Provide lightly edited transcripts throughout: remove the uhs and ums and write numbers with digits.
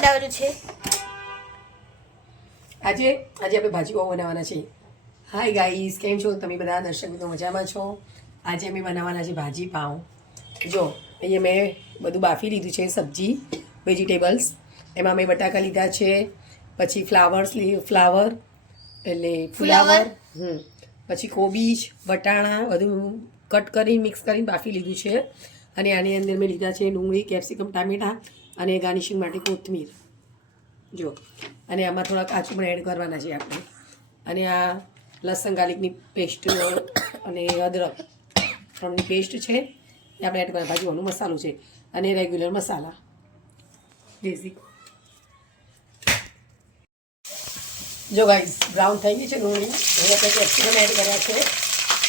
બનાવવાનું છે આજે આપણે ભાજી પાઉં બનાવવાના છે. હાય ગાઈસ, કેમ છો તમે બધા? દર્શક મિત્રો મજામાં છો? આજે અમે બનાવવાના છે ભાજી પાઉં. જો અહીંયા મેં બધું બાફી લીધું છે, સબ્જી વેજીટેબલ્સ. એમાં મેં બટાકા લીધા છે, પછી ફ્લાવર એટલે ફુલાવર, પછી કોબીજ, વટાણા બધું કટ કરી મિક્સ કરીને બાફી લીધું છે. અને આની અંદર મેં લીધા છે ડુંગળી, કેપ્સિકમ, ટામેટાં અને ગાર્નિશિંગ માટે કોથમીર. જો અને આમાં થોડા કાચું પણ એડ કરવાના છે આપણે. અને આ લસણ ગાર્લિકની પેસ્ટ અને અદરક ત્રણની પેસ્ટ છે એ આપણે એડ કરવા. ભાજીવાનો મસાલો છે અને રેગ્યુલર મસાલા બેઝિક. જો ગાઈસ, બ્રાઉન થઈ ગઈ છે ડુંગળી. હવે આપણે કેપ્સિકમ એડ કર્યા છે.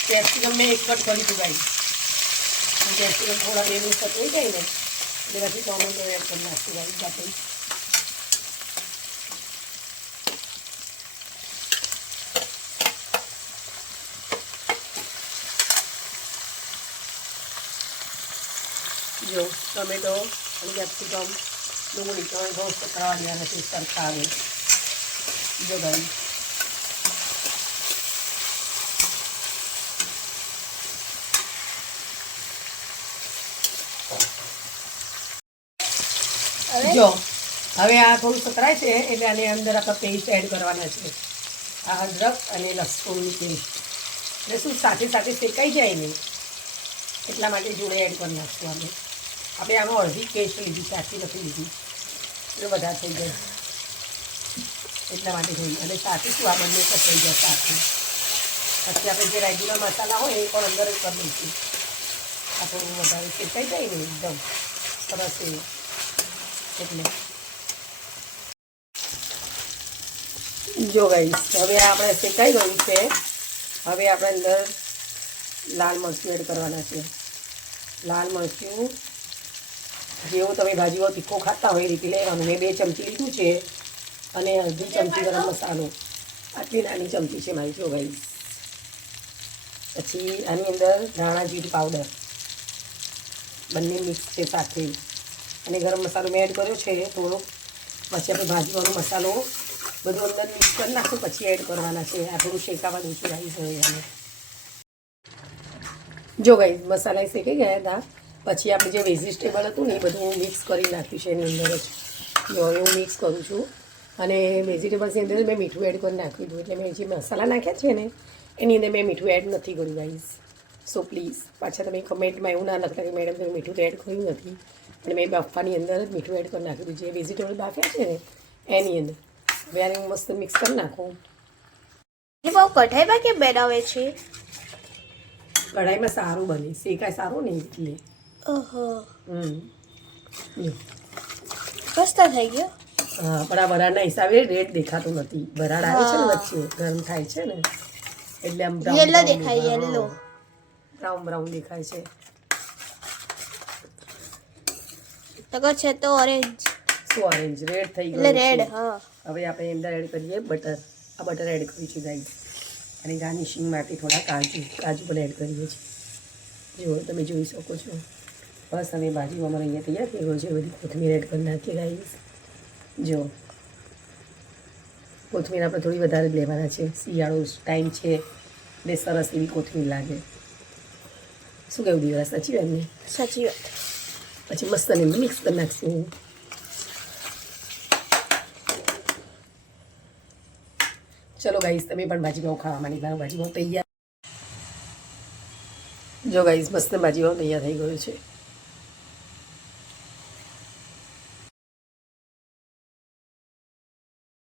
કેપ્સિકમ મેં એક કટ કરી દીધું ગાઈસ. કેપ્સિકમ થોડા 2 મિનિટ પકવી જાય ને એટલે પછી ટોમેટો એડ કરી નાખશું ગાઈસ સાથે. જો ટમેટો અને કેપ્સિકમ ડુંગળી તો રોસ્ટ કરવા દેવાના છે સરખા આવે. જો ભાઈ જો હવે આ થોડું સતરાય છે એટલે આની અંદર આપણે પેસ્ટ એડ કરવાના છે. આ અદરક અને લસણની પેસ્ટ એટલે શું સાથે સાથે શેકાઈ જાય નહીં એટલા માટે જોડે એડ કરી નાખશું આપણે આમાં અડધી પેસ્ટ લીધી છે, આખી નથી લીધી એટલે બધા થઈ જાય એટલા માટે જોઈએ. અને સાથે શું આ બંને સફાઈ જાય સાથે. પછી આપણે જે રેગ્યુલર મસાલા હોય એ પણ અંદર જ કરી દઈશું. આ થોડું વધારે શેકાઈ જાય ને એકદમ સરસ એ એટલે. જો ગાઈસ, હવે આપણે શેકાઈ ગયું છે. હવે આપણે અંદર લાલ મરચું એડ કરવાના છે. લાલ મરચું જેવું તમે ભાજીઓ તીખો ખાતા હોય એ રીતે લેવાનું. મેં 2 ચમચી લીધું છે અને અડધી ચમચી ગરમ મસાલો, આટલી નાની ચમચી છે મારી. જો ગાઈસ, પછી આની અંદર ધાણા જીરું પાવડર બંને મિક્સ છે સાથે. અને ગરમ મસાલો મેં એડ કર્યો છે થોડો. પછી આપણે ભાજીવાનો મસાલો બધું અંદર મિક્સ કરી નાખું પછી એડ કરવાના છે. આ થોડું શેકાવા દઉં છું ગાઈસ. હવે અમે જો ગાઈસ, મસાલા શેકાઈ ગયા હતા પછી આપણે જે વેજીટેબલ હતું ને એ બધું હું મિક્સ કરી નાખ્યું છે એની અંદર જ. જો હવે હું મિક્સ કરું છું અને વેજીટેબલ્સની અંદર મેં મીઠું એડ કરી નાખ્યું હતું. એટલે મેં જે મસાલા નાખ્યા છે ને એની અંદર મેં મીઠું એડ નથી કર્યું ગાઈસ. સો પ્લીઝ પાછા તમે કમેન્ટમાં એવું ના લખતા કે મેડમ તમે મીઠું તો એડ કર્યું નથી. અને મેં બાફવાની અંદર જ મીઠું એડ કરી નાખ્યું જે વેજીટેબલ બાફ્યા છે ને એની અંદર. હવે આને હું મસ્ત મિક્સ કરી નાખું. એ બહુ કઢાઈમાં કેમ બનાવે છે? કઢાઈમાં સારું બને, શેકાય સારું નહીં એટલે. ઓહો, મસ્ત થઈ ગયો. હા, પણ આ વરાળના હિસાબે રેડ દેખાતું નથી. વરાળ આવે છે ને વચ્ચે ગરમ થાય છે ને એટલે આમ યેલો દેખાય. યેલો બ્રાઉન દેખાય છે. તો છે તો ઓરેન્જ. શું ઓરેન્જ? રેડ થઈ ગયો એટલે રેડ. હા, હવે આપણે અંદર એડ કરીએ બટર. આ બટર એડ કરીશું ગાઈસ. અને ગાર્નિશિંગ માટે થોડા કાજુ પણ એડ કરીએ છીએ. જો તમે જોઈ શકો છો. બસ હવે ભાજી અમારે અહીંયા તૈયાર થઈ ગયો છે. બધી કોથમીર એડ કરી નાખીએ ગાઈસ. જો કોથમીર આપણે થોડી વધારે જ લેવાના છે. શિયાળો ટાઈમ છે એટલે સરસ એવી કોથમીર લાગે. શું કહેવું દિવસ? સાચી વાત ને? સાચી વાત. પછી મસ્ત ને મિક્સ કરી નાખશું. ચલો ગાઈસ, તમે પણ ભાજી પાઉં ખાવા માંડી. મારું ભાજી પાઉં તૈયાર. જો ગાઈસ, મસ્ત ભાજી પાઉં તૈયાર થઈ ગયું છે.